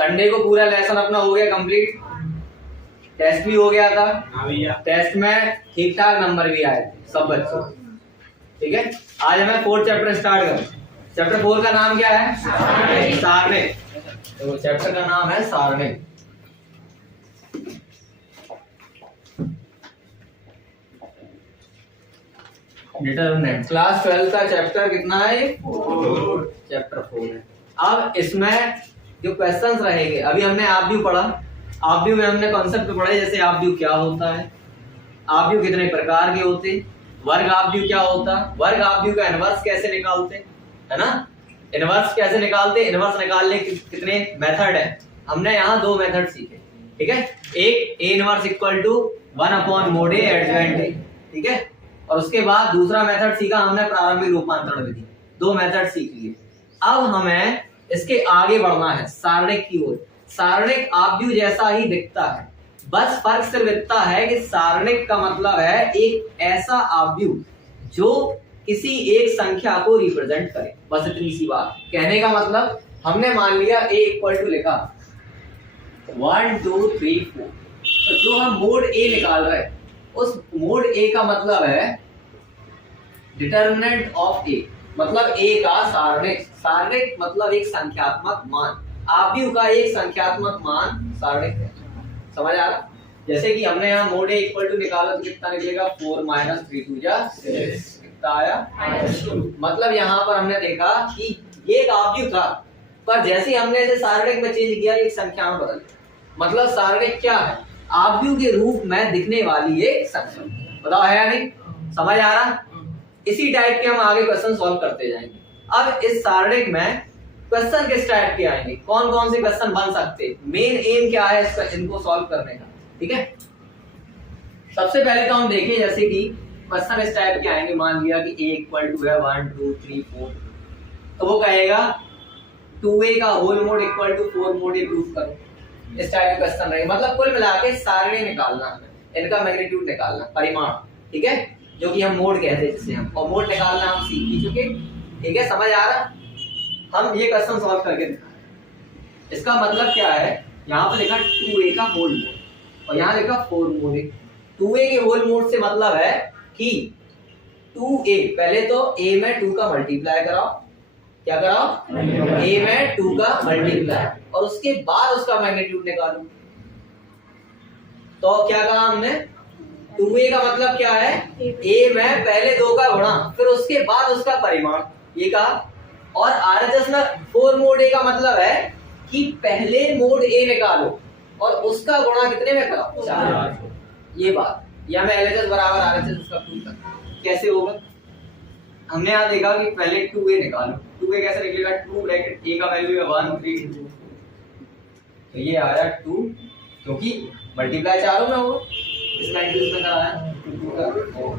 Sunday को पूरा lesson अपना हो गया कंप्लीट, टेस्ट भी हो गया था। हाँ भैया। टेस्ट में ठीक ठाक नंबर भी आए थे सब बच्चों। ठीक है, आज हमें 4th चैप्टर स्टार्ट करें। चैप्टर 4 का नाम क्या है? सारणिक। तो चैप्टर का नाम है सारणिक। डिटरमिनेंट। क्लास 12 का चैप्टर कितना है? 4। चैप्टर 4 है। अब इसमें जो क्वेश्चंस रहेंगे, अभी हमने आप व्यू पढ़ा, आप व्यू में हमने कॉन्सेप्ट पढ़े, जैसे आप व्यू क्या होता है, आप व्यू कितने प्रकार के होते, वर्ग आप व्यू क्या होता, वर्ग आप व्यू का इनवर्स कैसे निकालते, है ना, इनवर्स कैसे निकालते, इनवर्स निकालने के कितने मेथड है, हमने यहाँ 2 मेथड सीखे। ठीक है, एक A inverse equal to 1/mod A adjoint A, ठीक है, और उसके बाद दूसरा मेथड सीखा हमने प्रारंभिक रूपांतरण विधि। 2 मेथड सीख लिए। अब हमें इसके आगे बढ़ना है सारणिक की ओर। सारणिक आव्यूह जैसा ही दिखता है, बस फर्क सिर्फ इतना है कि सारणिक का मतलब है एक ऐसा आव्यूह जो किसी एक संख्या को रिप्रेजेंट करे, बस इतनी सी बात। कहने का मतलब हमने मान लिया A इक्वल टू लिखा 1 2 3 4, तो जो हम मोड A निकाल रहे हैं उस मोड A का मतलब है डिटरमिनेंट ऑफ A, मतलब A का सारणिक। सारणिक मतलब एक संख्यात्मक मान, आव्यूह का एक संख्यात्मक मान सारणिक है। समझ आ रहा? जैसे कि हमने यहाँ मोड A इक्वल टू निकाला तो कितना निकलेगा 4 - 3 2 6, कितना आया -2। मतलब यहाँ पर हमने देखा कि ये एक आव्यूह था, पर जैसे हमने इसे सारणिक में चेंज किया एक संख्या में बदल गया। मतलब सारणिक क्या है? आव्यूह के रूप में दिखने वाली एक संख्या। बताओ है या नहीं? समझ आ रहा? इसी टाइप के हम आगे क्वेश्चन सॉल्व करते जाएंगे। अब इस सारणिक में क्वेश्चन किस टाइप के आएंगे, कौन कौन से क्वेश्चन बन सकते हैं, मेन एम क्या है इसका, इनको सॉल्व करने का। ठीक है, सबसे पहले तो हम देखें जैसे कि क्वेश्चन इस टाइप के आएंगे। मान लिया कि A इक्वल टू है 1 2 3 4, तो वो कहेगा 2A का whole mod equal to 4 mod A proof करो। इस टाइप के क्वेश्चन रहेंगे। मतलब कुल मिला के सारणी निकालना है, इनका मैग्नीट्यूड निकालना, परिमाण। ठीक है, जो कि हम मोड कहते हैं जिसे हम, और मोड निकालना हम सीख ही चुके। ठीक है, समझ आ रहा? हम ये क्वेश्चन सॉल्व करके दिखाएं। इसका मतलब क्या है, यहाँ पे लिखा 2A का होल मोड और यहाँ लिखा 4 मोड A। 2A के होल मोड से मतलब है कि 2A, पहले तो A में 2 का मल्टीप्लाई कराओ, क्या कराओ, A में 2 का मल्टीप्लाई, और उसके बाद उसका मैग्नीट्यूड निकालो। तो क्या कहा हमने, 2A का मतलब क्या है, A में पहले 2 का गुणा फिर उसके बाद उसका परिमाण, ये कहा। और RHS में 4 मोड A का मतलब है कि पहले मोड A निकालो और उसका गुणा कितने में कराओ, 4। ये बात, या मैं LHS बराबर RHS उसका प्रूफ करता हूं। कैसे होगा, हमने यहाँ देखा कि पहले 2A निकालो। 2A कैसे निकलेगा, 2 ब्रैकेट A का वैल्यू है 1 3 2, तो ये आया 2, क्योंकि मल्टीप्लाई चारों में होगा, इस मैग्नीट्यूड में कराया 2 का 4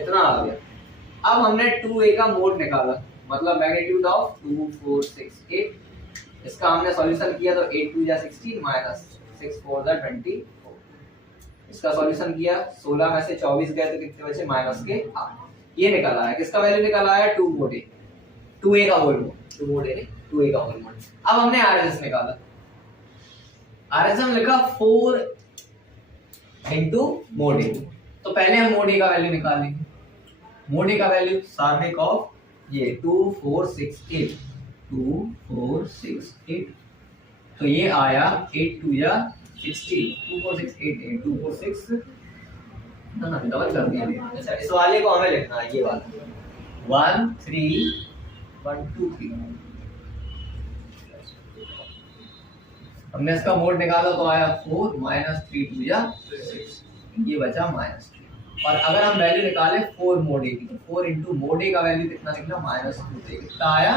इतना आ गया। अब हमने 2A का मोड निकाला, मतलब मैग्नीट्यूड ऑफ 2 4 6 8। इसका हमने सॉल्यूशन किया तो 8 2 16 माइनस 6 4 24। इसका सॉल्यूशन किया, 16 में से 24 गए तो कितने बचे, माइनस के 8। ये निकाला है, किसका वैल्यू निकाला है, 2 मोड A, 2A का होल मोड, 2 मोड A नहीं, 2A का होल मोड। अब हमने RHS निकाला, RHS में लिखा 4 इनटू मोड A। तो पहले हम मोड A का वैल्यू निकालेंगे। मोड A का वैल्यू सारणिक ऑफ ये 2 4 6 8, 2 4 6 8, तो ये आया 8 2 16, 2 4 6 8 8 2 4 6 ना डबल कर दिया। अच्छा, इस वाले को हमें लिखना है, ये वाला 1 3 1 2 3। हमने इसका मोड निकाला तो आया 4 माइनस 3 2 6, ये बचा -3। और अगर हम वैल्यू निकाले 4 मोड A की, तो 4 इनटू मोड A का वैल्यू कितना निकला, -2 से कितना आया,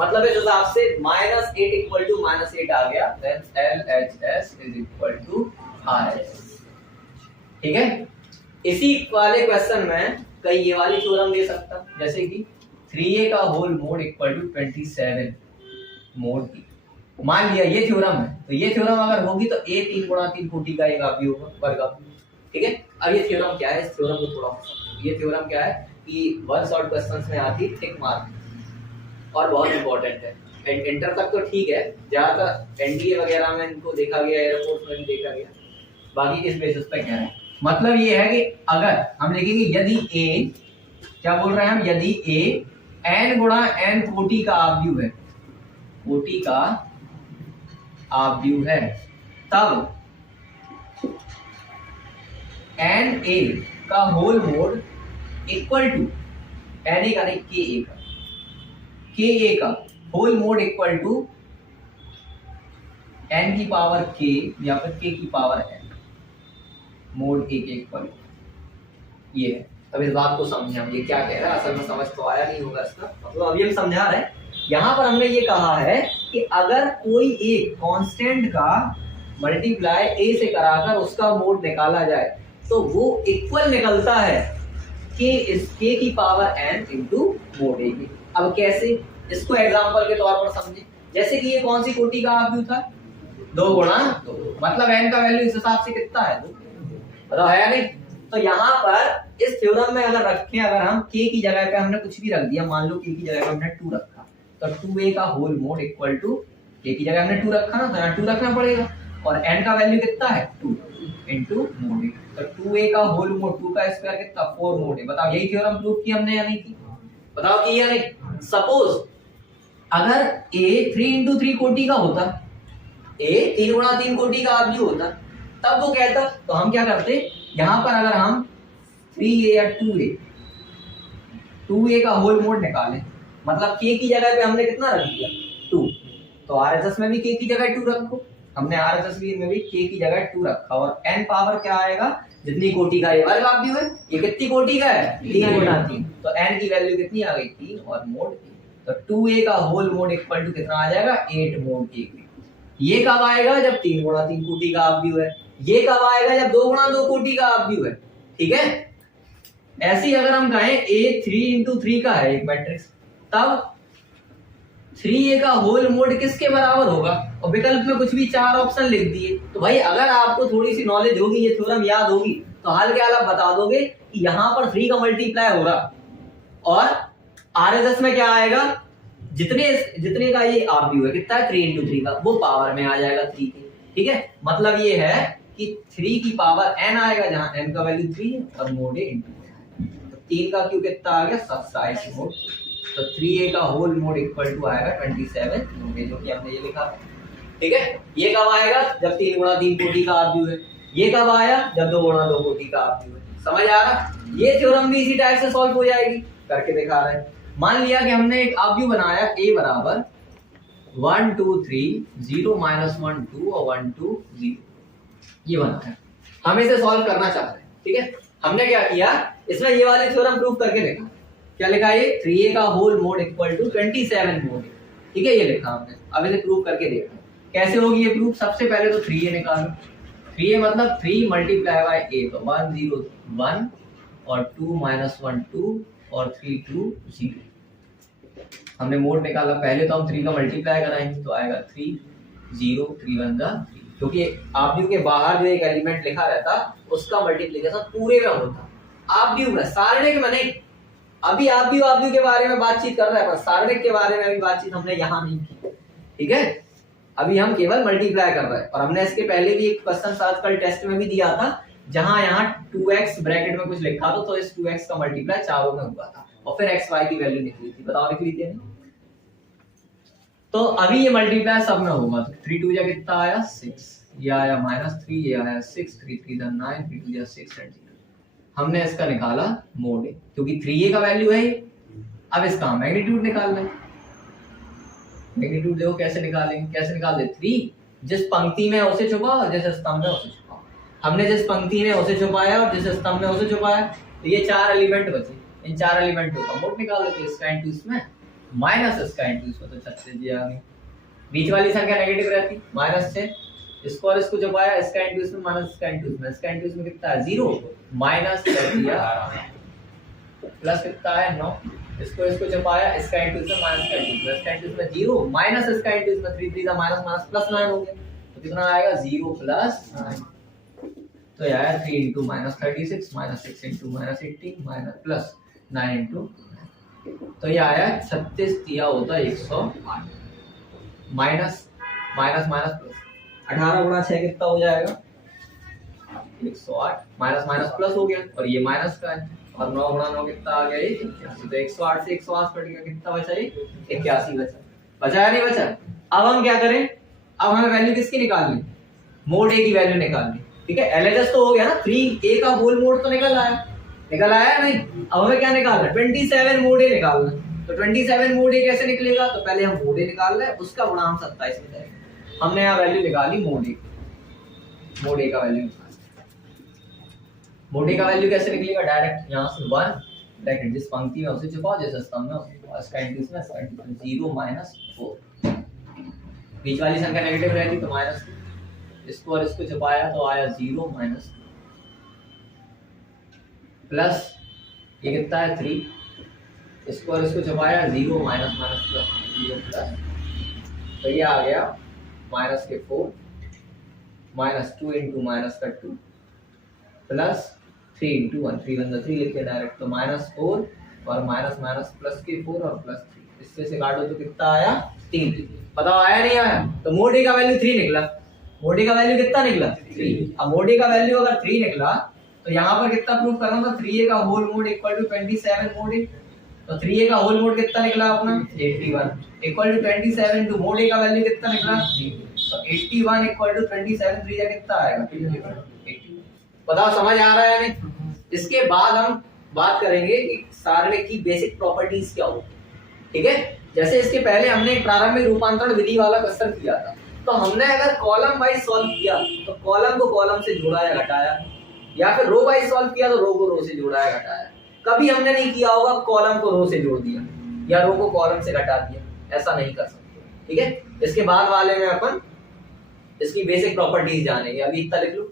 मतलब इस हिसाब से -8 इक्वल टू -8 आ गया। Then LHS is equal to RHS। ठीक है, इसी वाले क्वेश्चन में कई ये वाली थ्योरम दे सकता, जैसे कि 3A का whole mod equal to 27 mod B। मान लिया ये थ्योरम है, तो ये थ्योरम अगर होगी तो A 3 गुणा 3 कोटि का एक आव्यूह होगा, वर्ग आव्यूह। ठीक है, अब ये थ्योरम क्या है, इस थ्योरम को थोड़ा, ये थ्योरम क्या है कि वन शॉट क्वेश्चंस में आती टिक मार्क और बहुत इंपॉर्टेंट है। इंटर तक तो ठीक है, ज्यादातर एनडीए वगैरह में इनको देखा गया, एयरफोर्स में भी देखा गया, बाकी इस बेसिस पे कह रहे हैं। मतलब ये है कि अगर हम लिखेंगे यदि ए, क्या बोल रहे हैं हम, यदि ए n गुणा n कोटि का आव्यूह है, कोटि का आव्यूह है, तब एन ए का whole mod equal to N A का नहीं के ए का whole mod equal to n की पावर k या फिर k की पावर n मोड a के इक्वल। ये है। अब इस बात को समझे हम, ये क्या कह रहा है, असल में समझ तो आया नहीं होगा इसका मतलब, अभी हम समझा रहे हैं। यहाँ पर हमने ये कहा है कि अगर कोई एक कांस्टेंट का मल्टीप्लाई a से कराकर उसका मोड निकाला जाए तो वो इक्वल निकलता है k की power n into mode a की। अब कैसे, इसको एग्जांपल के तौर पर समझे। जैसे कि ये कौन सी कोटि का आव्यूह था, 2 गुणा 2, मतलब n का वैल्यू इस हिसाब से कितना है, 2, बताओ है या नहीं। तो यहाँ पर इस थ्योरम में अगर रखें, अगर हम k की जगह पे हमने कुछ भी रख दिया, मान लो k की जगह पे हमने 2 रखा, तो 2a का whole mod equal to k की जगह हमने 2 रखा ना, तो यहाँ 2 रखना पड़ेगा, और n का वैल्यू कितना है 2 इंटू मोड a, तो 2a का होल मोड 2 का स्क्वायर कितना 4 मोड a। बताओ यही थ्योरम प्रूव की हमने या नहीं की, बताओ की या नहीं। सपोज अगर a 3 इंटू 3 कोटि का होता, a 3 गुणा 3 कोटि का आव्यूह होता, तब वो कहता, तो हम क्या करते, यहाँ पर अगर हम 3a या 2a का होल मोड निकालें, मतलब k की जगह पे हमने कितना रख दिया 2, तो RHS में भी k की जगह 2 रखो, हमने RHS में भी k की जगह 2 रखा, और n पावर क्या आएगा, जितनी कोटि का ये वर्ग आव्यूह है, ये कितनी कोटि का है 3 गुणा 3, तो n की वैल्यू कितनी आ गई 3 और मोड a, तो 2a का होल मोड इक्वल टू कितना आ जाएगा 8 मोड a। ये कब आएगा, जब 3 गुणा 3 कोटि का आव्यूह है। ये कब आएगा, जब 2 गुणा 2 कोटि का आव्यूह है, ठीक है। ऐसी अगर हम कहें a 3 इंटू 3 का है एक मैट्रिक्स, तब 3a का होल मोड किसके बराबर होगा, और विकल्प में कुछ भी 4 ऑप्शन लिख दिए। तो भाई अगर आपको थोड़ी सी नॉलेज होगी, ये थ्योरम याद होगी, तो हाल के हाल आप बता दोगे कि यहाँ पर 3 का मल्टीप्लाई हो रहा, और RHS में क्या आएगा, जितने का ये आव्यूह है कितना है 3 इंटू 3 का, वो पावर में आ जाएगा 3 के, ठीक है। मतलब ये है कि 3 की पावर n आएगा, जहां n का वैल्यू 3 है और मोड a इंटू, तो 3 का क्यू कितना आ गया 27 मोड, तो 3a का होल मोड इक्वल टू आएगा 27 मोड, जो कि हमने ये लिखा है, ठीक है। ये कब आएगा, जब 3 गुणा 3 कोटि का आव्यूह है। ये कब आया, जब 2 गुणा 2 कोटि का आव्यूह है। समझ आ रहा, ये थ्योरम भी इसी टाइप से सॉल्व हो जाएगी, करके दिखा रहे हैं। मान लिया कि हमने एक आव्यूह बनाया a बराबर 1 2 3 0 -1 2 और 1 2 0, ये बना है, हम इसे सॉल्व करना चाह रहे हैं, ठीक है। हमने क्या किया, इसमें ये वाले थ्योरम प्रूव करके देखा। क्या लिखा है, 3a का whole mod equal to 27 mod, ठीक है, ये लिखा हमने। अब इसे प्रूव करके देखा कैसे होगी ये प्रूफ। सबसे पहले तो 3a निकालो, 3a मतलब 3 मल्टीप्लाई बाय a, तो 1 0 1 और 2 -1 2 और 3 2 0। हमने मोड निकाला, पहले तो हम 3 का मल्टीप्लाई कराएंगे, तो आएगा 3 0 3 1 3, क्योंकि आव्यूह के बाहर जो एक एलिमेंट लिखा रहता उसका मल्टीप्लिकेशन पूरे में होता, आव्यूह में, सारणिक में नहीं। अभी आव्यूह के बारे में बातचीत कर रहे हैं, पर सारणिक के बारे में अभी बातचीत हमने यहाँ नहीं की, ठीक है। अभी हम केवल मल्टीप्लाई कर रहे हैं, और हमने इसके पहले भी एक क्वेश्चन आजकल टेस्ट में भी दिया था, जहां यहाँ 2x ब्रैकेट में कुछ लिखा था, तो इस 2x का मल्टीप्लाई चारों में हुआ था, और फिर xy की वैल्यू निकली थी, बताओ निकली थी नहीं। तो अभी ये मल्टीप्लाई सब में होगा, तो 3 2 जा कितना आया 6, ये आया -3, ये आया 6, 3 3 9, 3 2 जा 6 and 0। हमने इसका निकाला मोड a, क्योंकि 3a का वैल्यू है। अब इसका मैग्नीट्यूड निकालना है। मैग्नीट्यूड देखो कैसे निकालेंगे, कैसे निकाल दे, 3 जिस पंक्ति में उसे छुपाओ और जिस स्तंभ में उसे छुपाओ। हमने जिस पंक्ति में उसे छुपाया और जिस स्तंभ में उसे छुपाया, तो ये 4 एलिमेंट बचे, इन 4 एलिमेंटों का मोड निकाल देते, इसका इनटू इसमें माइनस इसका इनटू इसमें, तो 36 दिया गया। बीच वाली संख्या नेगेटिव रहती -6, इसको और इसको छुपाया, इसका इनटू इसमें माइनस इसका इनटू इसमें, इसका इनटू इसमें कितना है 0 माइनस कर दिया, प्लस कितना है 9, इसको इसको छुपाया, इसका इनटू इसमें माइनस का इनटू इसका इनटू इसमें 0 माइनस इसका इनटू इसमें 3 3 माइनस माइनस प्लस 9 हो गया, तो कितना आएगा 0 प्लस 9, तो यार 3 into -36 -6 into -18 minus plus 9 into, तो ये आया 36 दिया होता 108 माइनस माइनस माइनस प्लस 18 गुणा 6 कितना हो जाएगा 108 माइनस माइनस प्लस हो गया और ये माइनस का है और 9 गुणा 9 कितना आ गया 81 तो 108 से 108 कट गया कितना बचा ये 81 बचा या नहीं बचा। अब हम क्या करें, अब हमें वैल्यू किसकी निकालनी, मोड ए की वैल्यू निकालनी। ठीक है, एलएचएस तो हो गया ना, 3a का होल मोड तो निकल आया या नहीं। अब हमें क्या निकालना है 27 मोड ए निकालना। तो 27 मोड ए कैसे निकलेगा, तो पहले हम मोड ए निकाल रहे हैं, उसका गुणा हम 27 में जाएगा। हमने यहाँ वैल्यू निकाली मोड ए का वैल्यू। मोड ए का वैल्यू कैसे निकलेगा, डायरेक्ट यहाँ से 1 ब्रैकेट जिस पंक्ति में उसे छुपाओ, जिस स्तंभ में उसे इसका इंटू इसमें 0 माइनस 4, बीच वाली संख्या नेगेटिव रहती तो माइनस, इसको और इसको छुपाया तो आया 0 माइनस प्लस ये कितना है 3, इसको और इसको छुपाया 0 माइनस माइनस प्लस 0 प्लस, तो ये आ गया माइनस के 4 माइनस 2 इंटू माइनस का 2 प्लस 3 इंटू 1 3 1 3 लिखे डायरेक्ट, तो माइनस 4 और माइनस माइनस प्लस के 4 और प्लस 3, इससे से काटो तो कितना आया 3। बताओ आया नहीं आया। तो मोड ए का वैल्यू 3 निकला। मोड ए का वैल्यू कितना निकला 3। अब मोड ए का वैल्यू अगर 3 निकला तो यहाँ पर कितना प्रूव करना था 3a का whole mod equal to 27 mod a. तो 3a का होल मोड कितना निकला अपना 81 equal to 27 to mod a का वैल्यू कितना निकला, तो 81 इक्वल टू 27 3 कितना आएगा 80। बताओ समझ आ रहा है नहीं। इसके बाद हम बात करेंगे कि सारणिक की बेसिक प्रॉपर्टीज क्या होती है। ठीक है, जैसे इसके पहले हमने प्रारंभिक रूपांतरण विधि वाला क्वेश्चन किया था, तो हमने अगर कॉलम वाइज सॉल्व किया तो कॉलम को कॉलम से जोड़ा या घटाया, या फिर रो वाइज सॉल्व किया तो रो को रो से जोड़ा या घटाया। कभी हमने नहीं किया होगा कॉलम को रो से जोड़ दिया या रो को कॉलम से घटा दिया, ऐसा नहीं कर सकते। ठीक है, इसके बाद वाले में अपन इसकी बेसिक प्रॉपर्टीज जानेंगे। अभी इतना लिख लो।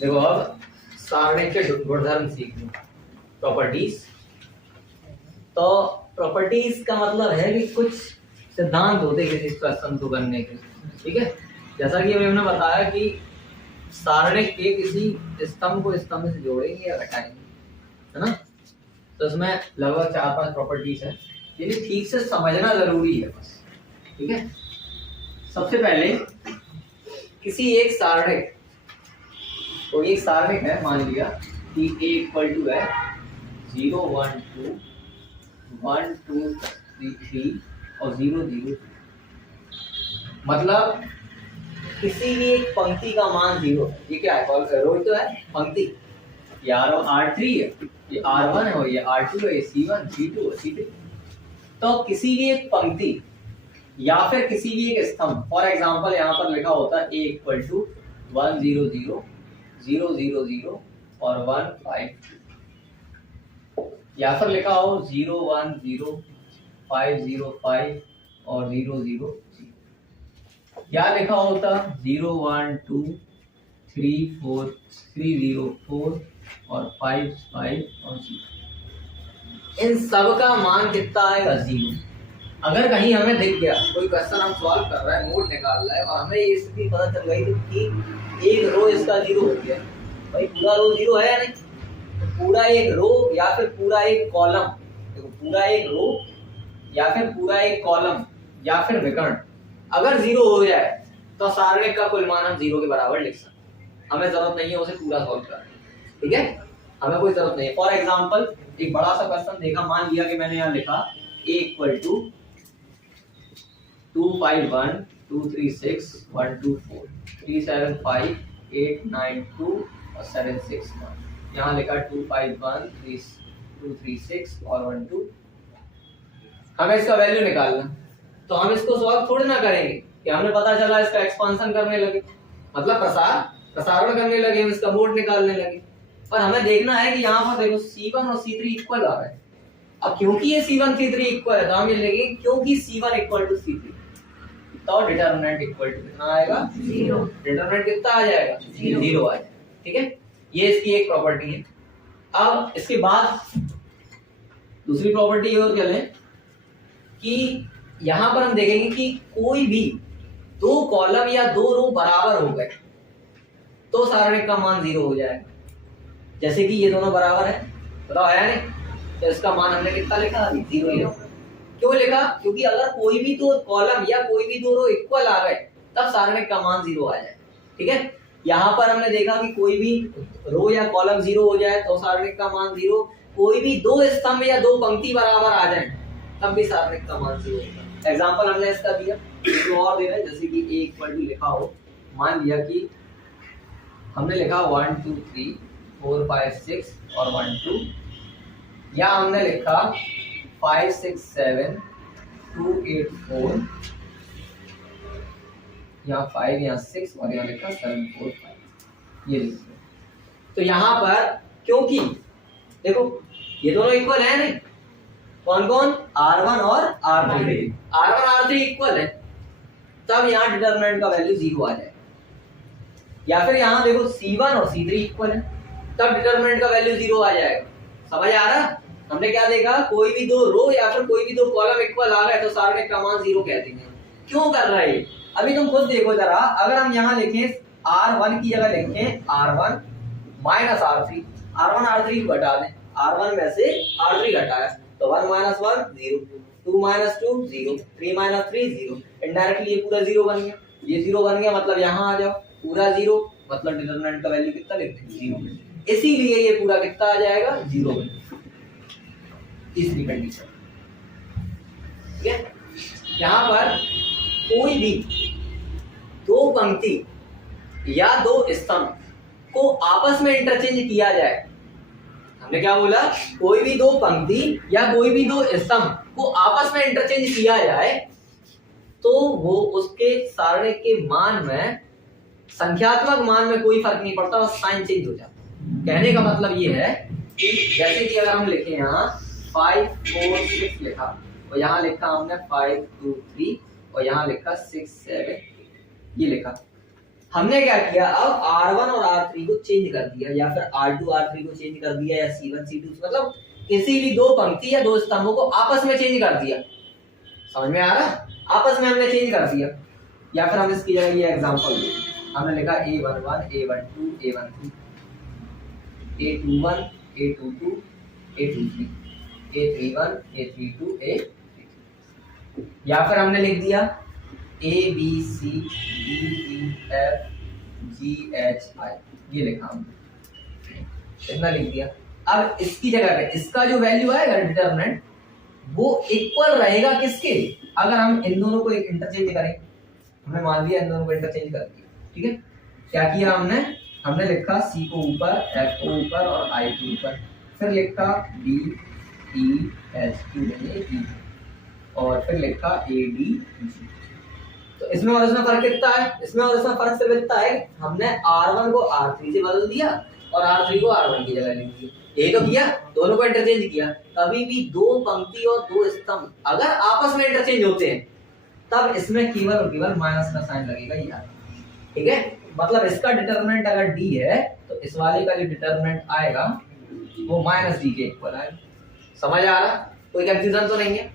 देखो अब सारणिक के गुणधर्म सीख लो, प्रॉपर्टीज। तो प्रॉपर्टीज का मतलब है कि कुछ सिद्धांत होते हैं किसी क्वेश्चन को करने के। ठीक है, जैसा कि अभी हमने बताया कि सारणिक के किसी स्तंभ को स्तंभ से जोड़ेंगे या घटाएंगे, है ना। तो इसमें लगभग 4-5 प्रॉपर्टीज है, ये ठीक से समझना जरूरी है बस। ठीक है, सबसे पहले किसी एक सारणिक, तो एक सारणिक है, मान लिया कि a इक्वल टू है 0 1 2 1 2 3 3 और 0 0, मतलब किसी भी एक पंक्ति का मान 0 है। ये क्या है, रो तो है, पंक्ति, ये R3 है, ये R1 है और ये R2 है, ये C1 C2 C3। तो किसी भी एक पंक्ति या फिर किसी भी एक स्तंभ, फॉर एग्जांपल यहाँ पर लिखा होता है a इक्वल टू 1 0 0 0 0 0 और 1 5 2, या फिर लिखा हो 0 1 0 5 0 5 और 0 0 0, या लिखा होता 0 1 2 3 4 3 0 4 और 5 5 और 0। इन सब का मान कितना आएगा 0। अगर कहीं हमें दिख गया कोई क्वेश्चन हम सॉल्व कर रहे हैं, नोट निकाल रहे हैं और हमें ये स्थिति पता चल गई कि एक रो इसका 0 हो गया, भाई पूरा रो 0 है या नहीं, तो पूरा एक रो या फिर पूरा एक कॉलम, देखो पूरा एक रो या फिर पूरा एक कॉलम या फिर विकर्ण अगर 0 हो जाए तो सारणिक का कुल मान हम 0 के बराबर लिख सकते हैं। हमें जरूरत नहीं है उसे पूरा सॉल्व करने, ठीक है, हमें कोई जरूरत नहीं है। फॉर एग्जांपल एक बड़ा सा क्वेश्चन देखा, मान लिया कि मैंने यहाँ लिखा a इक्वल टू 2 5 1 2 3 6 1 2 4 3 7 5 8 9 2 और 7 6 1, यहाँ लिखा 2 5 1 3 2 3 6 और 1 2। हमें इसका वैल्यू निकालना, तो हम इसको सॉल्व थोड़ी ना करेंगे कि हमें पता चला इसका एक्सपांशन करने लगे, मतलब प्रसारण करने लगे, हम इसका मोड निकालने लगे। पर हमें देखना है कि यहाँ पर देखो C1 और C3 इक्वल आ रहा है। अब क्योंकि ये C1 C3 इक्वल है तो हम ये लेंगे क्योंकि C1 इक्वल टू C3, तो डिटरमिनेंट इक्वल टू कितना आएगा 0। डिटरमिनेंट कितना आ जाएगा 0 आ जाएगा। ठीक है, ये इसकी एक प्रॉपर्टी है। अब इसके बाद दूसरी प्रॉपर्टी और क्या लें कि यहां पर हम देखेंगे कि कोई भी दो कॉलम या दो रो बराबर हो गए तो सारणिक का मान 0 हो जाएगा। जैसे कि ये दोनों बराबर है, बताओ है नहीं, तो इसका मान हमने कितना लिखा, 0 लिखा। क्यों लिखा? क्योंकि अगर कोई भी दो कॉलम या कोई भी दो रो इक्वल आ गए तब सारणिक का मान 0 आ जाए। ठीक है, यहाँ पर हमने देखा कि कोई भी रो या कॉलम 0 हो जाए तो सारणिक का मान 0, कोई भी दो स्तंभ या दो पंक्ति बराबर आ जाए तब भी सारणिक का मान 0 होगा। एग्जांपल हमने इसका दिया, तो और दे रहे हैं, जैसे कि a इक्वल टू लिखा हो, मान लिया कि हमने लिखा 1 2 3 4 5 6 और 1 2, या हमने लिखा 5 6 7 2 8 4, यहाँ 5 यहाँ 6 और यहाँ लिखा 7 4 5, ये लिखिए। तो यहाँ पर क्योंकि देखो ये दोनों इक्वल है नहीं, कौन कौन, R1 और R3, R1 R3 इक्वल है, तब यहाँ डिटरमिनेंट का वैल्यू 0 आ जाएगा। या फिर यहाँ देखो C1 और C3 इक्वल है, तब डिटरमिनेंट का वैल्यू 0 आ जाएगा। समझ आ रहा? हमने क्या देखा, कोई भी दो रो या फिर कोई भी दो कॉलम इक्वल आ गए तो सारणिक का मान 0 कहते हैं। क्यों कर रहे हैं? अभी तुम खुद देखो जरा, अगर हम यहाँ लिखें R1 की जगह लिखें R1 minus R3, R1 R3 को घटा दें, R1 में से R3 घटाया तो 1 माइनस 1 0, 2 माइनस 2 0, 3 माइनस 3 0, इनडायरेक्टली ये पूरा 0 बन गया, ये 0 बन गया, मतलब यहाँ आ जाओ पूरा 0, मतलब डिटरमिनेंट का वैल्यू कितना लिखते हैं, 0। इसीलिए ये पूरा कितना आ जाएगा, 0 बन जाएगा। तीसरी कंडीशन, ठीक है, यहाँ पर कोई भी दो पंक्ति या दो स्तंभ को आपस में इंटरचेंज किया जाए। हमने क्या बोला, कोई भी दो पंक्ति या कोई भी दो स्तंभ को आपस में इंटरचेंज किया जाए तो वो उसके सारणिक के मान में, संख्यात्मक मान में कोई फर्क नहीं पड़ता, बस साइन चेंज हो जाता। कहने का मतलब ये है कि जैसे कि अगर हम लिखे यहाँ 5 4 6 लिखा और यहाँ लिखा हमने 5 2 3 और यहाँ लिखा 6 7, ये लिखा, हमने क्या किया, अब R1 और R3 को चेंज कर दिया, या फिर R2 R3 को चेंज कर दिया, या C1 C2, मतलब किसी भी दो पंक्ति या दो स्तंभों को आपस में चेंज कर दिया। समझ में आ रहा? आपस में हमने चेंज कर दिया। या फिर हम इसकी जगह ये एग्जांपल हमने लिखा A11 A12 A13 A21 A22 A23 A31 A32 A33, या फिर हमने लिख दिया A B C D E F G H I, ये लिखा हमने, इतना लिख दिया। अब इसकी जगह पे इसका जो वैल्यू आएगा डिटरमिनेंट, वो इक्वल रहेगा किसके, अगर हम इन दोनों को इंटरचेंज करें। हमने मान लिया इन दोनों को इंटरचेंज कर दिया, ठीक है। क्या किया हमने लिखा C को ऊपर, F को ऊपर और I को ऊपर, फिर लिखा D E H E और फिर लिखा A D G। तो इसमें और इसमें फर्क कितना है, इसमें और इसमें फर्क सिर्फ इतना है, हमने R1 को R3 से बदल दिया और R3 को R1 की जगह लिख दिया, यही तो किया, दोनों को इंटरचेंज किया। कभी भी दो पंक्ति और दो स्तंभ अगर आपस में इंटरचेंज होते हैं तब इसमें केवल और केवल माइनस का साइन लगेगा, यार, ठीक है। मतलब इसका डिटरमिनेंट अगर D है तो इस वाले का जो डिटरमिनेंट आएगा वो माइनस D के इक्वल आएगा। समझ आ रहा? कोई कंफ्यूजन तो नहीं है?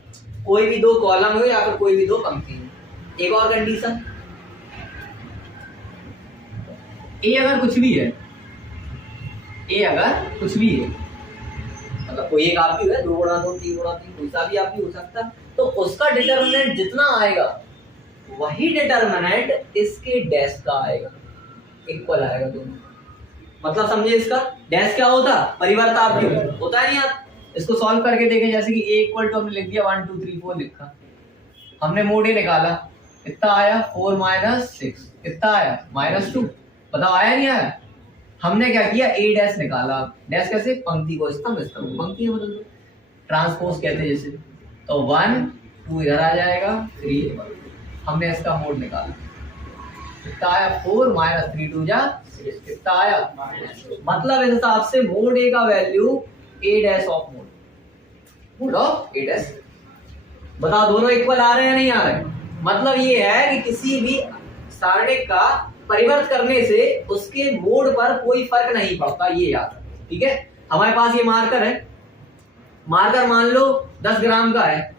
कोई भी दो कॉलम हो या फिर कोई भी दो पंक्ति हो। एक और कंडीशन, A अगर कुछ भी है, A अगर कुछ भी है, मतलब कोई एक आप भी है, 2 गुणा 2 3 गुणा 3, कोई सा भी आप भी हो सकता है, तो उसका डिटरमिनेंट जितना आएगा वही डिटरमिनेंट इसके डैश का आएगा, इक्वल आएगा दोनों। मतलब समझे, इसका डैश क्या होता, परिवर्त आपके होता है नहीं। आप इसको सॉल्व करके देखें, जैसे कि A इक्वल टू हमने लिख दिया 1 2 3 4 लिखा, हमने मोड A निकाला, कितना आया 4 माइनस 6, कितना आया -2, बताओ आया नहीं आया? हमने क्या किया, A डैश निकाला, डैश कैसे, पंक्ति को स्तंभ, स्तंभ पंक्ति में बदल दो, ट्रांसपोज कहते हैं जैसे, तो 1 2 इधर आ जाएगा, 3 हमने इसका मोड निकाला, कितना आया 4 माइनस 3 2 जा 6, कितना आया, मतलब इस हिसाब से मोड A का value A dash of mode of A dash. बताओ दोनों इक्वल आ रहे हैं नहीं आ रहे? मतलब ये है कि किसी भी सारणिक का परिवर्त करने से उसके मोड पर कोई फर्क नहीं पड़ता, ये याद रखो, ठीक है। हमारे पास ये मार्कर है, मार्कर मान लो 10 ग्राम का है,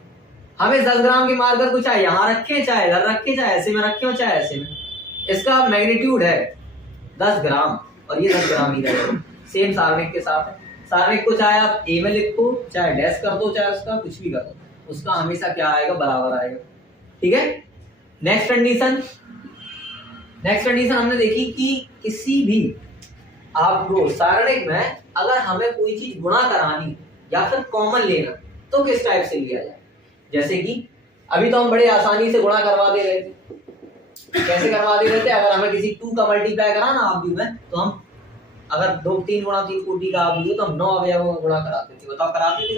हमें 10 ग्राम के मार्कर को चाहे यहाँ रखें, चाहे इधर रखें, चाहे ऐसे में रखें और चाहे ऐसे में, इसका मैग्नीट्यूड है 10 ग्राम और ये 10 ग्राम ही रहेगा, सेम सारणिक के साथ है। सारणिक को चाहे आप ए में लिखो, चाहे डैश कर दो, चाहे उसका कुछ भी कर दो, उसका हमेशा क्या आएगा, बराबर आएगा। ठीक है। नेक्स्ट कंडीशन हमने देखी कि किसी भी आपको सारणिक में अगर हमें कोई चीज गुणा करानी या फिर कॉमन लेना तो किस टाइप से लिया जाए। जैसे कि अभी तो हम बड़े आसानी से गुणा करवा दे रहे थे। कैसे करवा दे रहे थे, अगर हमें किसी 2 का मल्टीप्लाई कराना आप भी में, तो हम अगर 2 3 गुणा 3 कोटि का आप भी हो तो हम 9 अवयवों का गुणा कराते थे। बताओ कराते थे?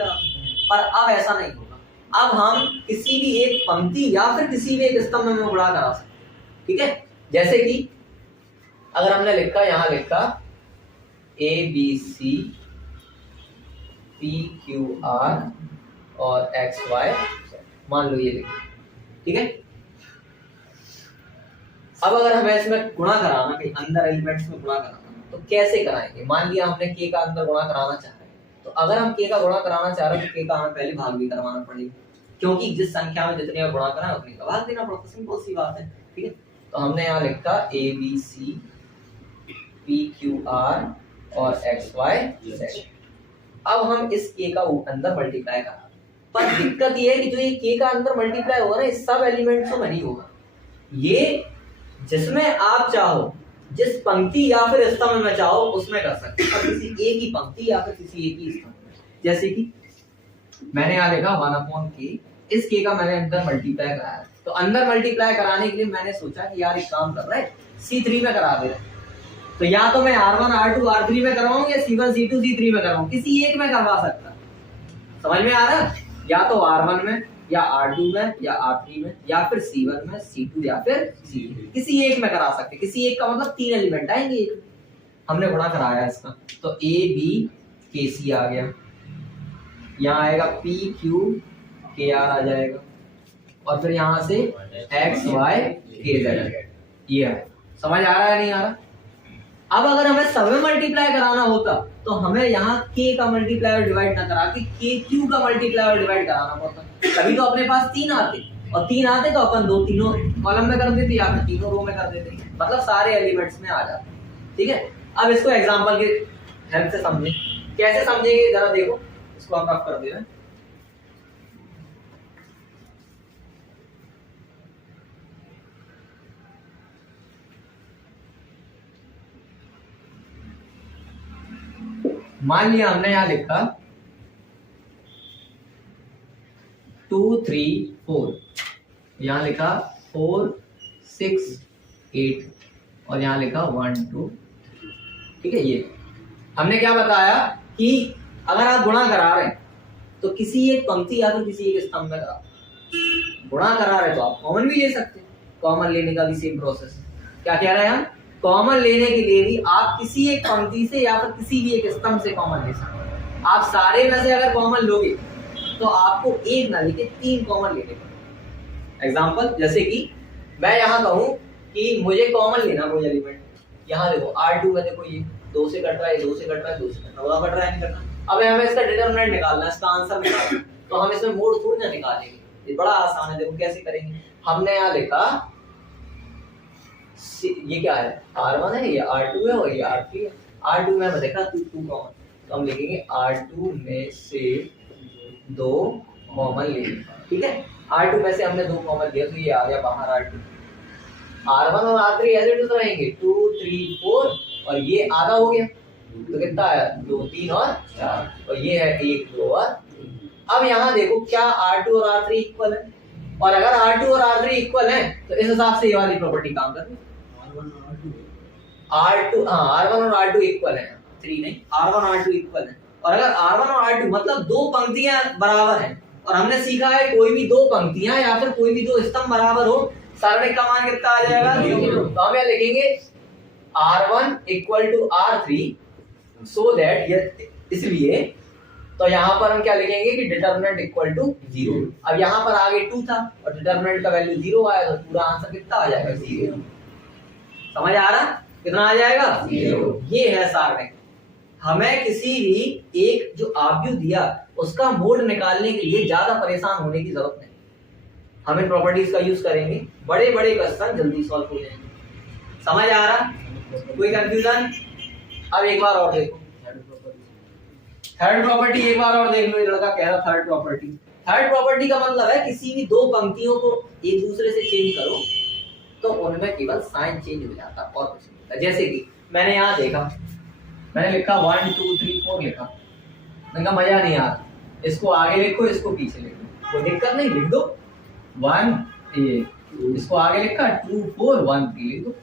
पर अब ऐसा नहीं होगा। अब हम किसी भी एक पंक्ति या फिर किसी भी एक स्तंभ में गुणा करा सकते हैं। ठीक है। जैसे कि अगर हमने लिखा, यहाँ लिखा ABC PQR और XY, मान लो ये लिखा। ठीक है। अब अगर हमें इसमें गुणा कराना, कहीं अंदर एलिमेंट्स में गुणा कराना, तो कैसे कराएंगे। मान लिया हमने k का अंदर गुणा कराना चाह रहे हैं, तो अगर हम k का गुणा कराना चाह रहे हैं तो k का हमें पहले भाग भी करवाना पड़ेगा, क्योंकि जिस संख्या में जितने का गुणा करा उतने का भाग देना पड़ता है। सिंपल सी बात है। ठीक है। तो हमने यहाँ लिखा ABC PQR और XYZ। अब हम इस k का अंदर मल्टीप्लाई करा, पर दिक्कत ये है कि जो ये k का अंदर मल्टीप्लाई होगा ना, इस सब एलिमेंट्स में नहीं होगा। ये जिसमें आप चाहो, जिस पंक्ति या फिर स्तंभ में चाहो उसमें कर सकते हैं, किसी एक ही पंक्ति या फिर किसी एक ही स्तंभ में। जैसे कि मैंने यहाँ लिखा 1/k, इस k का मैंने अंदर मल्टीप्लाई कराया, तो अंदर मल्टीप्लाई कराने के लिए मैंने सोचा कि यार एक काम कर रहा है, C3 में करा दे रहे, तो या तो मैं R1 R2 R3 में करवाऊं या C1 C2 C3 में करवाऊं, किसी एक में करवा सकता। समझ में आ रहा? या तो R1 में या R2 में या R3 में या फिर C1 में C2 या फिर C3, किसी एक में करा सकते। किसी एक का मतलब 3 एलिमेंट आएंगे। हमने गुणा कराया इसका, तो A B K C आ गया, यहाँ आएगा P Q K R आ जाएगा, और फिर यहाँ से X Y K Z। ये है। समझ आ रहा है नहीं आ रहा? अब अगर हमें सब में मल्टीप्लाई कराना होता तो हमें यहाँ k का मल्टीप्लाई और डिवाइड ना करा के k q का मल्टीप्लाई और डिवाइड कराना पड़ता। कभी तो अपने पास 3 आते, और 3 आते तो अपन 2 तीनों कॉलम में कर देते या फिर तीनों रो में कर देते, मतलब सारे एलिमेंट्स में आ जाते। ठीक है। अब इसको एग्जांपल के हेल्प से समझें। कैसे समझेंगे जरा देखो, इसको आप रफ कर दे रहे हैं। मान लिया हमने यहां लिखा 2 3 4, यहां लिखा 4 6 8 और यहां लिखा 1 2। ठीक है। ये हमने क्या बताया कि अगर आप गुणा करा रहे हैं तो किसी एक पंक्ति या फिर किसी एक स्तंभ में करा, गुणा करा रहे तो आप कॉमन भी ले सकते हैं। कॉमन लेने का भी सेम प्रोसेस है। क्या कह रहे हैं हम? कॉमन लेने के लिए भी आप किसी एक पंक्ति से या फिर किसी भी एक स्तंभ से कॉमन ले सकते हैं। आप सारे में से अगर कॉमन लोगे तो आपको एक ना लेके 3 कॉमन लेने पड़ेंगे। एग्जांपल, जैसे कि मैं यहाँ कहूँ कि मुझे कॉमन लेना कोई एलिमेंट, यहाँ देखो R2 में देखो ये 2 से कट रहा है, 2 से कट रहा है, 2 से कट रहा है, कट रहा है नहीं कट रहा। अब हमें इसका डिटरमिनेंट निकालना है, इसका आंसर निकालना है, तो हम इसमें मोड थोड़ी ना निकालेंगे, ये बड़ा आसान है। देखो कैसे करेंगे। हमने यहाँ लिखा ये क्या है, R1 है, ये R2 है और ये R3 है। R2 में हमें देखा 2 कॉमन, तो हम लिखेंगे R2 में से 2 कॉमन लेंगे। ठीक है। R2 में से हमने 2 कॉमन लिया तो ये आ गया बाहर R2। R1 और R3 ऐसे तो रहेंगे 2 3 4 और ये आधा हो गया, तो कितना आया 2 3 और 4, और ये है 1 2 और 3। अब यहाँ देखो क्या R2 और R3 इक्वल है, और अगर R2 और R3 इक्वल है तो इस हिसाब से ये वाली प्रॉपर्टी काम कर रही है। R1 और R2 इक्वल है, 3 नहीं, R1 और R2 इक्वल है। और अगर R1 और R2 मतलब 2 पंक्तियां बराबर हैं, और हमने सीखा है कोई भी 2 पंक्तियां या फिर कोई भी 2 स्तंभ बराबर हो, सारणिक का मान कितना आ जाएगा 0। तो हम यहाँ लिखेंगे R1 equal to R3 so that, इसलिए तो यहाँ पर हम क्या लिखेंगे कि डिटरमिनेंट इक्वल टू 0। अब यहाँ पर आगे 2 था और डिटरमिनेंट का वैल्यू 0 आया, तो पूरा आंसर कितना आ जाएगा 0। समझ आ रहा? कितना आ जाएगा 0। ये है सारणिक। हमें किसी भी एक जो आव्यूह दिया उसका मोड निकालने के लिए ज्यादा परेशान होने की जरूरत नहीं, हम इन प्रॉपर्टीज का यूज करेंगे, बड़े बड़े क्वेश्चन जल्दी सॉल्व हो जाएंगे। समझ आ रहा? कोई कंफ्यूजन? अब एक बार और देखो, थर्ड प्रॉपर्टी एक बार और देख लो, ये लड़का कह रहा थर्ड प्रॉपर्टी। थर्ड प्रॉपर्टी का मतलब है किसी भी दो पंक्तियों को एक दूसरे से चेंज करो तो उनमें केवल साइन चेंज हो जाता और कुछ नहीं होता। जैसे कि मैंने यहाँ देखा, मैंने लिखा 1 2 3 4 लिखा, मैंने कहा मजा नहीं आ रहा, इसको आगे लिखो इसको पीछे लिखो, कोई दिक्कत नहीं, लिख दो 1 ये, इसको आगे लिखा 2 4 1 3 लिख दो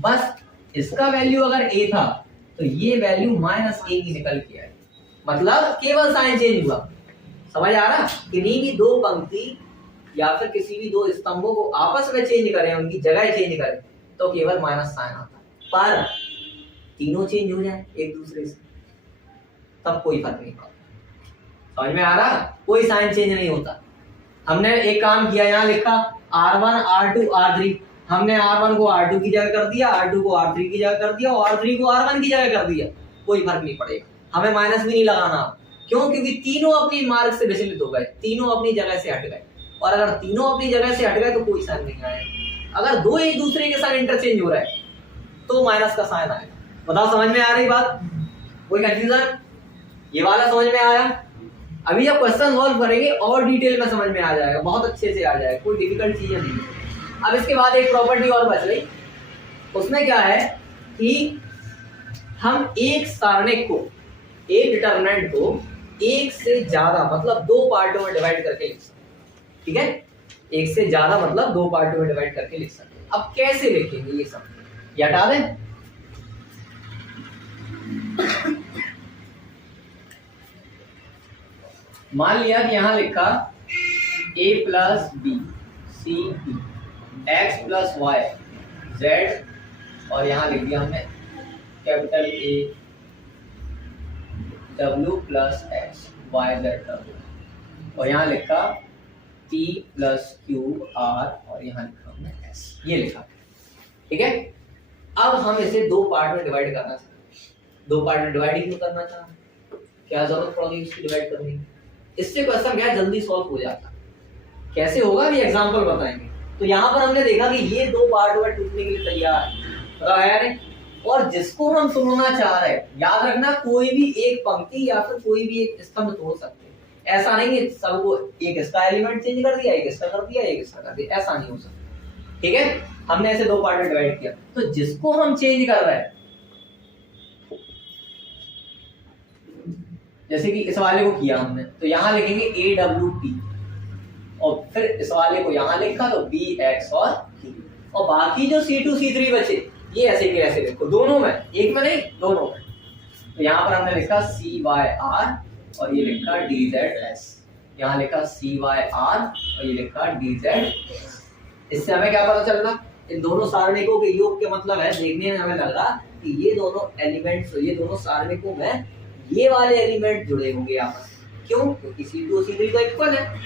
बस। इसका वैल्यू अगर a था तो ये वैल्यू -a की निकल के आई, मतलब केवल साइन चेंज हुआ। समझ आ रहा? किन्हीं भी दो पंक्ति या फिर किसी भी दो स्तंभों को आपस में चेंज करें, उनकी जगह चेंज करें तो केवल माइनस साइन आता है, पर तीनों चेंज हो जाए एक दूसरे से तब कोई फर्क नहीं पड़ता। समझ में आ रहा? कोई साइन चेंज नहीं होता। हमने एक काम किया, यहाँ लिखा R1 R2 R3, हमने R1 को R2 की जगह कर दिया, R2 को R3 की जगह कर दिया और R3 को R1 की जगह कर दिया, कोई फर्क नहीं पड़ेगा, हमें माइनस भी नहीं लगाना। क्यों? क्योंकि तीनों अपनी मार्ग से विचलित हो गए, तीनों अपनी जगह से हट गए, और अगर तीनों अपनी जगह से हट गए तो कोई साइन नहीं आएगा। अगर दो एक दूसरे के साथ इंटरचेंज हो रहा है तो माइनस का साइन आएगा। बताओ समझ में आ रही बात? कोई कंफ्यूजन? ये वाला समझ में आया? अभी जब क्वेश्चन सॉल्व करेंगे और डिटेल में समझ में आ जाएगा, बहुत अच्छे से आ जाएगा, कोई डिफिकल्ट चीजें नहीं। अब इसके बाद एक प्रॉपर्टी और बच गई, उसमें क्या है कि हम एक सारणिक को, एक डिटरमिनेंट को एक से ज्यादा मतलब दो पार्टों में डिवाइड करके लिख सकते हैं। ठीक है, एक से ज्यादा मतलब दो पार्टों में डिवाइड करके लिख सकते हैं। अब कैसे लिखेंगे ये सब, ये हटा दें। मान लिया कि यहां लिखा a plus B C D X plus Y Z, और यहां लिख दिया हमने capital A W plus X Y Z W, और यहाँ लिखा P प्लस क्यू R, और यहाँ लिखा हमने S, ये लिखा। ठीक है, अब हम इसे दो पार्ट में डिवाइड करना चाहते हैं। दो पार्ट में डिवाइड क्यों करना चाहते हैं? क्या जरूरत पड़ेगी इसकी डिवाइड करने की? इससे क्वेश्चन क्या है, जल्दी सॉल्व हो जाता। कैसे होगा ये एग्जांपल बताएंगे। तो यहाँ पर हमने देखा कि ये दो पार्ट में टूटने के लिए तैयार है, और जिसको हम तोड़ना चाह रहे हैं, याद रखना कोई भी एक पंक्ति या फिर कोई भी एक स्तंभ तोड़ सकते हैं। ऐसा नहीं है सबको एक इसका एलिमेंट चेंज कर दिया, एक इसका कर दिया, एक इसका कर दिया, ऐसा नहीं हो सकता। ठीक है, हमने ऐसे दो पार्ट में डिवाइड किया, तो जिसको हम चेंज कर रहे हैं, जैसे कि इस वाले को किया हमने, तो यहाँ लिखेंगे AWT, और फिर इस वाले को यहाँ लिखा तो BX और Q, और बाकी जो C2 C3 बचे ये ऐसे के ऐसे लिखो, दोनों में, एक में नहीं दोनों में। तो यहाँ पर हमने लिखा CYR और ये लिखा DZS, यहाँ लिखा CYR और ये लिखा DZS। इससे हमें क्या पता चल रहा? इन दोनों सारणिकों के योग के मतलब है, देखने में हमें लग रहा कि ये दोनों एलिमेंट्स, ये दोनों सारणिकों में ये वाले एलिमेंट जुड़े होंगे आपस में। क्यों? क्योंकि C2 और C3 तो इक्वल है,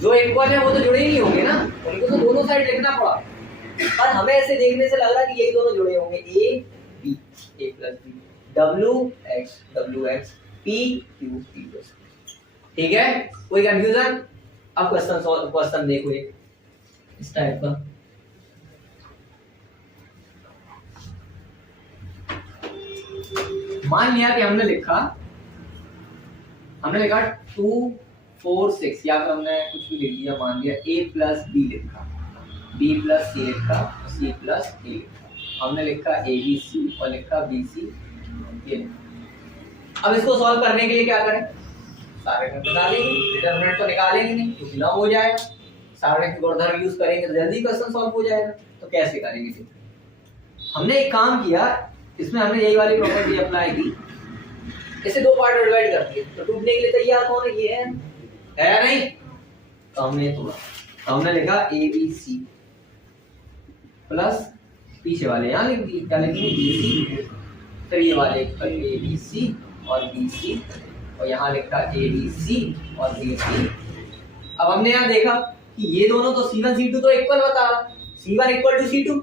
जो इक्वल है वो तो जुड़े ही नहीं होंगे ना, उनको तो दोनों साइड लिखना पड़ा। पर हमें ऐसे देखने से लग रहा है कि यही दोनों जुड़े होंगे, A plus B, W X P Q P plus. ठीक है, कोई कंफ्यूजन? अब क्वेश्चन देखो इस टाइप का। मान लिया कि हमने लिखा 2 4 6, या फिर हमने कुछ भी लिख दिया, मान लिया A प्लस B लिखा, B प्लस C लिखा, C प्लस A लिखा, हमने लिखा ABC और लिखा BC ये लिखा। अब इसको सॉल्व करने के लिए क्या करें? सारे निकालेंगे, डिटरमिनेंट तो निकालेंगे नहीं क्योंकि लॉन्ग हो जाएगा, सारे गुणधर्म यूज करेंगे तो जल्दी क्वेश्चन सॉल्व हो जाएगा। तो कैसे करेंगे? हमने एक काम किया, इसमें हमने यही वाली प्रॉपर्टी अप्लाई की, इसे दो पार्ट में डिवाइड कर दिया, तो टूटने के लिए तैयार कौन है? ये है नहीं? तो हमने तोड़ा, हमने लिखा ABC प्लस पीछे वाले यहाँ लिख दिए, क्या लिखेंगे? BC, फिर ये वाले ABC और BC, और यहाँ लिखा ABC और BC। अब हमने यहाँ देखा कि ये दोनों तो C1 C2 तो इक्वल बता रहा, C1 इक्वल टू C2,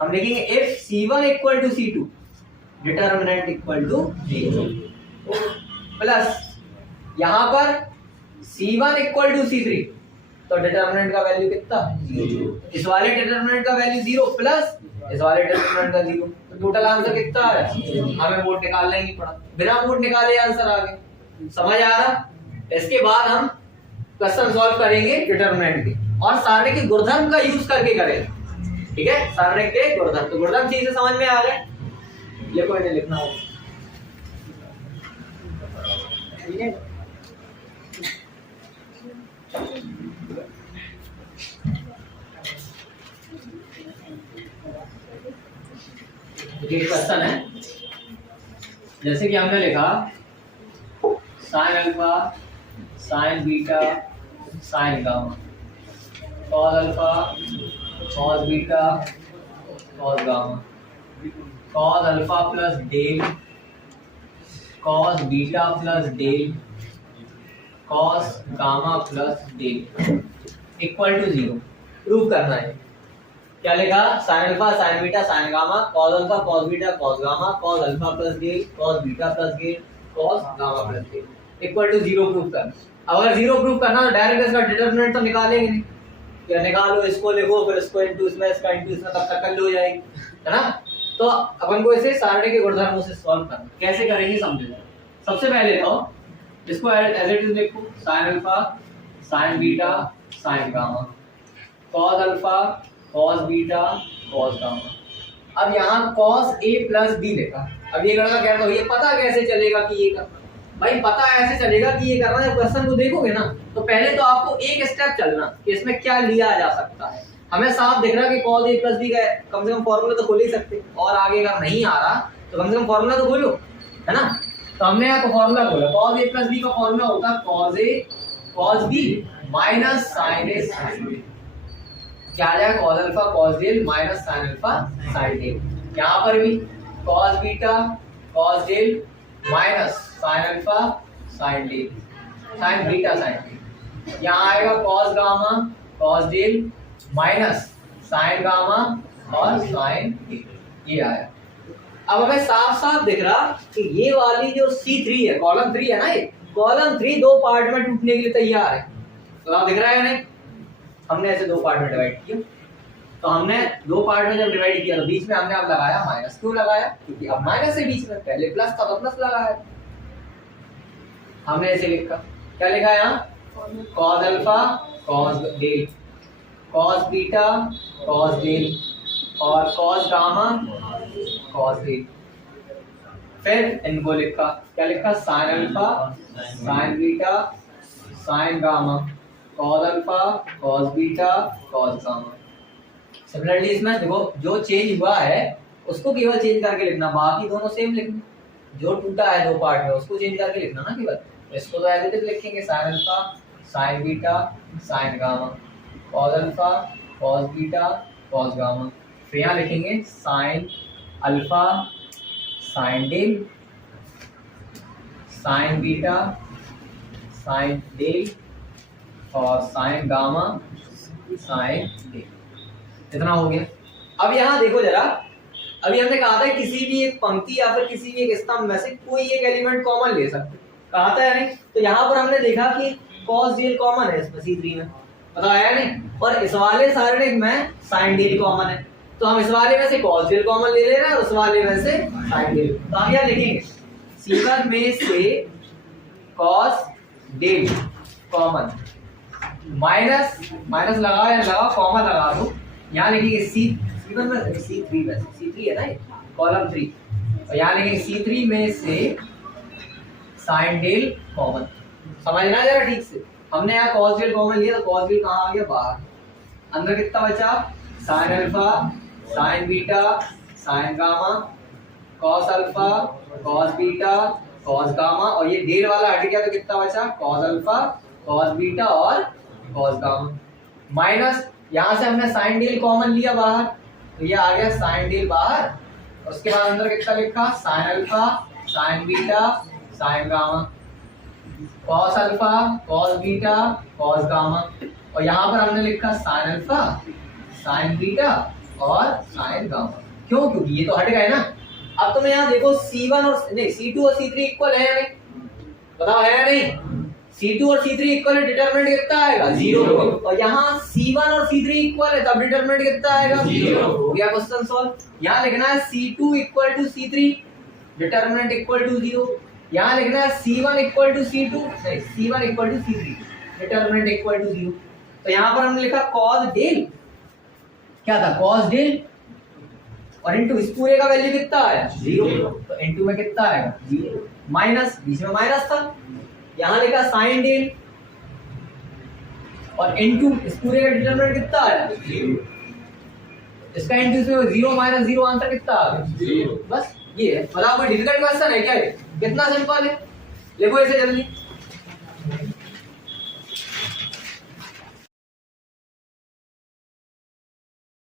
हम लिखेंगे if C1 equal to C2 determinant equal to 0, plus यहाँ पर C1 इक्वल टू C3 तो डिटरमिनेंट का वैल्यू कितना? 0। इस वाले डिटरमिनेंट का वैल्यू 0 प्लस इस वाले डिटरमिनेंट का 0, तो टोटल आंसर कितना है? हमें मोड निकालना ही नहीं पड़ा, बिना मोड निकाले आंसर आ गया। समझ आ रहा? इसके बाद हम क्वेश्चन सॉल्व करेंगे डिटरमिनेंट के, और सारणी के गुणधर्म का यूज करके करेंगे। ठीक है, सारणी के गुणधर्म, तो गुणधर्म चीज से समझ में आ गए। ये कोई नहीं लिखना होगा। ये क्वेश्चन है, जैसे कि हमने लिखा sine alpha, sine beta, sine gamma, cos alpha, cos beta, cos gamma, cos alpha plus del, cos beta plus del, cos gamma plus del equal to 0 prove करना है। क्या लिखा? Sine alpha, sine beta, sine gamma, cos alpha, cos beta, cos gamma, cos alpha plus del, cos beta plus del, cos gamma plus del equal to 0 prove करना। अगर 0 prove करना तो direct इसका determinant तो निकालेंगे नहीं, या निकालो, इसको लिखो, फिर इसको इनटू इसमें, इसका इनटू इसमें, तब तक कर लो जाएगी, है ना? तो अपन को इसे सारणी के गुणधर्मों से सॉल्व करना। कैसे करेंगे समझो। सबसे पहले तो इसको एज इट इज लिखो, sign alpha, sine beta, sine gamma, cos alpha, cos beta, cos gamma. अब यहाँ कॉस ए प्लस बी लिखा। अब ये लड़का कहता है ये पता कैसे चलेगा कि ये करना? भाई पता ऐसे चलेगा कि ये करना है। क्वेश्चन को देखोगे ना तो पहले तो आपको एक स्टेप चलना कि इसमें क्या लिया जा सकता है। हमें साफ दिख रहा कि कॉस ए प्लस बी का कम से कम फॉर्मूला तो खोल ही सकते, और आगे अगर नहीं आ रहा तो कम से कम फॉर्मूला तो खोलो, है ना? तो हमने यहाँ तो फॉर्मूला खोला, कॉस ए प्लस बी का फॉर्मूला होता है cos A cos B minus sine A sine B. क्या आ जाएगा? Cos alpha cos del minus sine alpha sine del. यहाँ पर भी cos beta cos del minus sine alpha sine del, sine beta sine del. यहाँ आएगा cos gamma cos del minus sine gamma और sine del, ये आया। अब हमें साफ साफ दिख रहा कि ये वाली जो C3 है, कॉलम 3 है ना, ये कॉलम 3 दो पार्ट में टूटने के लिए तैयार है। तो आप दिख रहा है नहीं? हमने ऐसे दो पार्ट में डिवाइड किया। तो हमने दो पार्ट में जब डिवाइड किया तो बीच में हमने अब लगाया माइनस। क्यों लगाया? क्योंकि अब माइनस से बीच में, पहले प्लस था तो प्लस लगाया। हमने ऐसे लिखा, क्या लिखा है यहाँ? Cos alpha cos del, cos beta cos del और कॉस गामा कॉस डेल। फिर इनको लिखा, क्या लिखा? Sine alpha sine beta sine gamma, cos alpha cos beta cos gamma. Similarly इसमें देखो जो चेंज हुआ है उसको केवल चेंज करके लिखना, बाकी दोनों सेम लिखना। जो टूटा है दो पार्ट में उसको चेंज करके लिखना ना केवल। इसको तो एज इट इज लिखेंगे, sine alpha sine beta sine gamma, cos alpha cos beta cos gamma. फिर यहाँ लिखेंगे sine alpha sine del sine beta sine del और साइन गामा साइन डेल। इतना हो गया। अब यहाँ देखो जरा, अभी हमने कहा था किसी भी एक पंक्ति या फिर किसी भी एक स्तंभ में से कोई एक एलिमेंट कॉमन ले सकते, कहा था या नहीं? तो यहाँ पर हमने देखा कि कॉस डेल कॉमन है इसमें C3 में, पता आया नहीं? और इस वाले सारणी में साइन डेल कॉमन है, तो हम इस वाले में से कॉस डेल कॉमन ले रहे हैं और उस वाले में से साइन डेल। तो हम यहाँ लिखेंगे C1 में से cos del common, minus minus लगाओ या लगाओ, कॉमन लगा दो। यहाँ लिखेंगे C1 में C3 में C3 है ना, कॉलम 3, और यहाँ लिखेंगे C3 में से साइन डेल कॉमन। समझना जरा ठीक से। हमने यहाँ कॉस डेल कॉमन लिया तो कॉस डेल कहाँ आ गया? बाहर। अंदर कितना बचा? Sign alpha sine beta sine gamma, cos alpha cos beta cos gamma, और ये डेल वाला हट गया तो कितना बचा? कॉस अल्फा कॉस बीटा और कॉस गामा। माइनस यहाँ से हमने साइन डेल कॉमन लिया बाहर, तो ये आ गया साइन डेल बाहर। उसके बाद अंदर कितना लिखा? Sine alpha sine beta sine gamma, cos alpha cos beta cos gamma, और यहाँ पर हमने लिखा साइन अल्फा साइन बीटा और साइन गामा। क्यों? क्योंकि ये तो हट गए ना। अब तुम्हें यहाँ देखो C1 और नहीं C2 और C3 इक्वल है या नहीं? बताओ है या नहीं? C2 और C3 इक्वल है, डिटरमिनेंट कितना आएगा? 0। और यहाँ C1 और C3 इक्वल है तब डिटरमिनेंट कितना आएगा? 0। हो गया क्वेश्चन सॉल्व। यहाँ लिखना है C2 equal to C3, determinant equal to 0। यहाँ लिखना है C1 इक्वल टू C2, नहीं C1 equal to C3, determinant equal to 0। तो यहाँ पर हमने लिखा cos डेल, क्या था cos डेल, और इनटू इस पूरे का वैल्यू कितना आया 0, तो इनटू में कितना आएगा 0, माइनस बीच में माइनस था, यहाँ लिखा sin डेल और इनटू इस पूरे का डिटरमिनेंट कितना आया 0, इसका इनटू इसमें 0 माइनस 0 आंसर कितना आ गया 0। बस ये है। मतलब कोई डिफिकल्ट क्वेश्चन है क्या? कितना सिंपल है, लिखो इसे जल्दी।